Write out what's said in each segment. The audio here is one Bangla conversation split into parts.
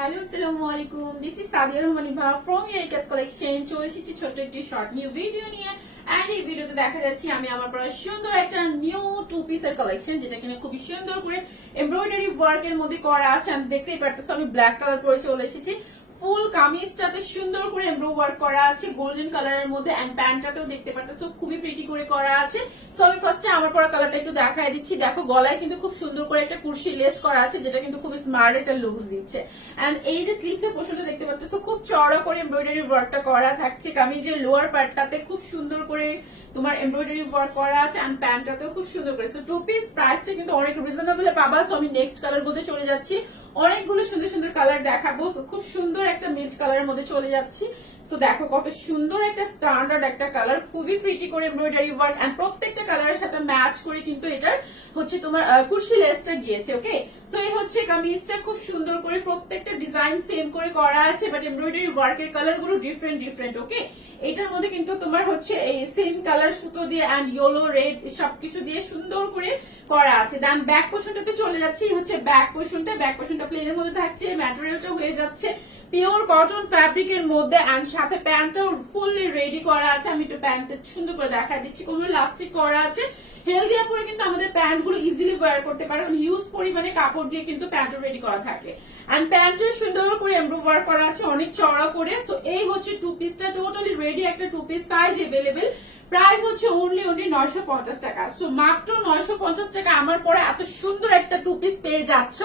হ্যালো আসসালামু আলাইকুম দিস ইজ সাদিয়া রহমানি ভা ফ্রম ইয়ারিকাস কালেকশন চলে এসেছি ছোট্ট একটি শর্ট নিউ ভিডিও নিয়ে। অ্যান্ড এই ভিডিওতে দেখা যাচ্ছে আমি আমার পরে সুন্দর একটা নিউ টু পিসের কালেকশন যেটা কিনা খুবই সুন্দর করে এমব্রয়ডারি ওয়ার্ক এর মধ্যে করা আছে। আমি দেখতেই পারতেছি, আমি ব্ল্যাক কালার পরে চলে এসেছি। ফুল কামিজটাতে সুন্দর করে এমব্রো ওয়ার্ক করা আছে গোল্ডেন কালারের মধ্যে এন্ড প্যান্টটাতেও দেখতে পারতেছো, খুবই প্রিটি করে করা আছে। সো আমি ফার্স্টে আমার পরা কালারটা একটু দেখাই দিচ্ছি। দেখো, গলায় কিন্তু খুব সুন্দর করে একটা কুর্সি লেস করা আছে, যেটা কিন্তু খুব স্মার্ট একটা লুকস দিচ্ছে। এন্ড এই যে স্লিভস এর দেখতে পারতেছো, খুব চড়া করে এমব্রয়ডারি ওয়ার্কটা করা থাকছে। কামিজের লোয়ার পার্টটাতে খুব সুন্দর করে তোমার এমব্রয়ডারি ওয়ার্ক করা আছে এন্ড প্যান্টটাতেও খুব সুন্দর করে। সো টু পিস প্রাইসটা কিন্তু অনেক রিজনেবল পাবা। সো আমি নেক্সট কালার মধ্যে চলে যাচ্ছি। অনেকগুলো সুন্দর সুন্দর কালার দেখাবো। খুব সুন্দর একটা মিল্ক কালারের মধ্যে চলে যাচ্ছি। সো দেখো কত সুন্দর একটা স্ট্যান্ডার্ড একটা কালার খুবই প্রিটি করে এমব্রয়ডারি ওয়ার্ক এন্ড প্রত্যেকটা কালারের সাথে ম্যাচ করে কিন্তু এটার হচ্ছে তোমার কুর্সি লেসটা গিয়েছে ওকে তো এই হচ্ছে কামিজটা খুব সুন্দর করে প্রত্যেকটা ডিজাইন সেম করে করা আছে বাট এমব্রয়ডারি ওয়ার্কের কালারগুলো ডিফারেন্ট ডিফারেন্ট ওকে এটার মধ্যে কিন্তু তোমার হচ্ছে এই সেম কালার সুতো দিয়ে অ্যান্ড ইয়েলো রেড সবকিছু দিয়ে সুন্দর করে করা আছে। দেন ব্যাক পোর্শনটাতে চলে যাচ্ছে হচ্ছে ব্যাক পোর্শনটা ব্যাক পোর্শনটা প্লেনের মধ্যে থাকছে ম্যাটেরিয়ালটা হয়ে যাচ্ছে। পিওর কটন ফ্যাব্রিক এর মধ্যে অ্যান্ড সাথে প্যান্টটাও ফুললি রেডি করা আছে। আমি একটু প্যান্টটা সুন্দর করে দেখা দিচ্ছি। কোনো লাস্টিক করা আছে। হেলদি পরে কিন্তু আমাদের প্যান্টগুলো ইজিলি ওয়্যার করতে পারে হিউজ পরিমাণে কাপড় দিয়ে কিন্তু প্যান্ট রেডি করা থাকে। অ্যান্ড প্যান্টের সুন্দর করে এমব্রোয়ার করা আছে, অনেক চড়া করে। সো এই হচ্ছে টু পিসটা টোটালি রেডি একটা two piece size available price হচ্ছে অনলি অনলি নয়শো পঞ্চাশ টাকা। সো মাত্র নয়শো পঞ্চাশ টাকা আমার পরে এত সুন্দর একটা টু পিস পেয়ে যাচ্ছ।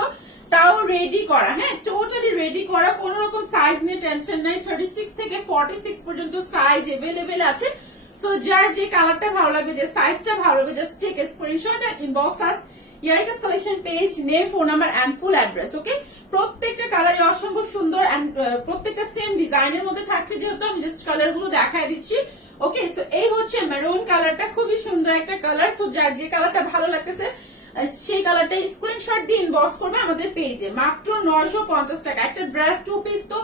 তাও রেডি করা হ্যাঁ টোটালি রেডি করা, কোন রকম সাইজ নিয়ে টেনশন নাই থার্টি সিক্স থেকে ফর্টি সিক্স পর্যন্ত সাইজ এভেলেবেল আছে। সো যার যে কালারটা ভালো লাগবে, যে সাইজটা ভালো লাগবে just check screenshot and inbox us ইয়ারিকাস collection page name phone number and full address okay প্রত্যেকটা কালারে অসম্ভব সুন্দর অ্যান্ড প্রত্যেকটা সেম ডিজাইনের মধ্যে থাকছে যেহেতু আমি জাস্ট কালারগুলো দেখাই দিচ্ছি ওকে সো এই হচ্ছে মেরুন কালারটা খুবই সুন্দর একটা কালার সো যার যে কালারটা ভালো লাগতেছে সেই কালারটা স্ক্রিনশট দিয়ে ইনবক্স করবে আমাদের পেজে মাত্র নয়শো পঞ্চাশ টাকা। একটা ড্রেস টু পিস তো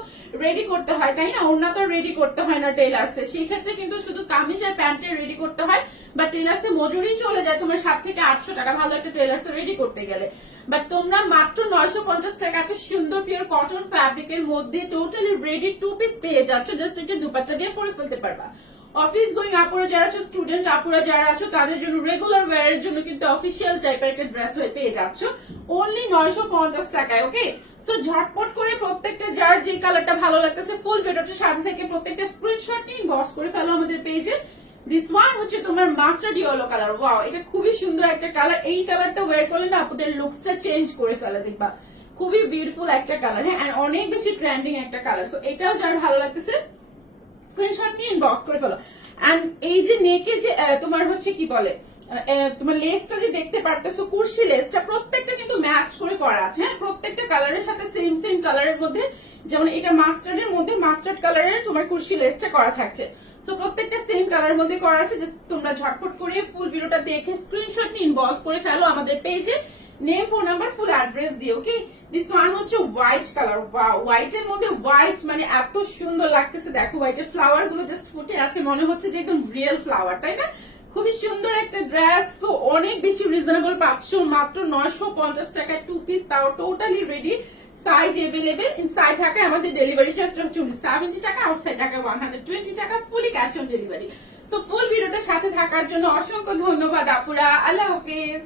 রেডি করতে হয়, তাই না? অন্য তো রেডি করতে হয় না টেলার্সে সেই ক্ষেত্রে কিন্তু শুধু কামিজ আর প্যান্টে রেডি করতে হয় বা টেলার্সে মজুরি চলে যায় তোমার সাত থেকে আটশো টাকা। ভালো একটা টেলার্সে রেডি করতে গেলে। বাট তোমরা মাত্র নয়শো পঞ্চাশ টাকা এত সুন্দর পিওর কটন ফ্যাব্রিকের মধ্যে টোটালি রেডি টু পিস পেয়ে যাচ্ছ। জাস্ট একটা দুপাট্টা দিয়ে পরে ফেলতে পারবা। অফিস গোয়িং আপুরা যারা আছো স্টুডেন্ট আপুরা যারা আছো, তাদের জন্য রেগুলার ওয়্যার এর জন্য কিন্তু অফিসিয়াল টাইপের একটা ড্রেস হয়ে পেয়ে যাচ্ছ। অনলি নয়শো পঞ্চাশ টাকায় ওকে সো ঝটপট করে প্রত্যেকটা যার যে কালারটা ভালো লাগতেছে ফুল ভিডিওটার সাথে থেকে প্রত্যেকটা স্ক্রিনশট নিয়ে বক্স করে ফেলো আমাদের পেজে দিস ওয়ান হচ্ছে তোমার মাস্টার্ড ইয়েলো কালার ওয়াও এটা খুবই সুন্দর একটা কালার এই কালারটা ওয়্যার করলে না আপনাদের লুকসটা চেঞ্জ করে ফেলে, দেখবা। খুবই বিউটিফুল একটা কালার হ্যাঁ? অনেক বেশি ট্রেন্ডিং একটা কালার সো এটাও যার ভালো লাগতেছে স্ক্রিনশট নিয়ে ইনবক্স করে ফেলো। এন্ড এই যে নেকে যে তোমার হচ্ছে কি বলে তোমার লেসটা যে দেখতে পারতেছো, কুর্সি লেসটা প্রত্যেকটা কিন্তু ম্যাচ করে করা আছে হ্যাঁ? প্রত্যেকটা কালারের সাথে সেম সেম কালারের মধ্যে, যেমন এটা মাস্টার্ডের মধ্যে মাস্টার্ড কালারের তোমার কুর্সি লেসটা করা থাকছে। তো প্রত্যেকটা সেম কালারের মধ্যে করা আছে তোমরা ঝটপট করে ফুল ভিডিওটা দেখে স্ক্রিনশট নিয়ে ইনবক্স করে ফেলো আমাদের পেজে name phone number full address দিয়ে ওকে দিস ওয়ান হচ্ছে হোয়াইট কালার হোয়াইট এর মধ্যে হোয়াইট মানে এত সুন্দর লাগতেছে। দেখো হোয়াইটের ফ্লাওয়ারগুলো জাস্ট ফুটে আছে, মনে হচ্ছে যে একদম রিয়েল ফ্লাওয়ার তাই না? খুবই সুন্দর একটা ড্রেস তো অনেক বেশি রিজনেবল পাচ্ছ, মাত্র নয়শো পঞ্চাশ টাকায় টু পিস তাও totally ready size available inside ঢাকায় আমাদের ডেলিভারি চার্জটা হচ্ছে সেভেন্টি টাকা আউটসাইড ঢাকায় ওয়ান হান্ড্রেড টোয়েন্টি টাকা fully cash on delivery so full ভিডিওটার সাথে থাকার জন্য অসংখ্য ধন্যবাদ, আপুরা। আল্লাহ হাফিজ।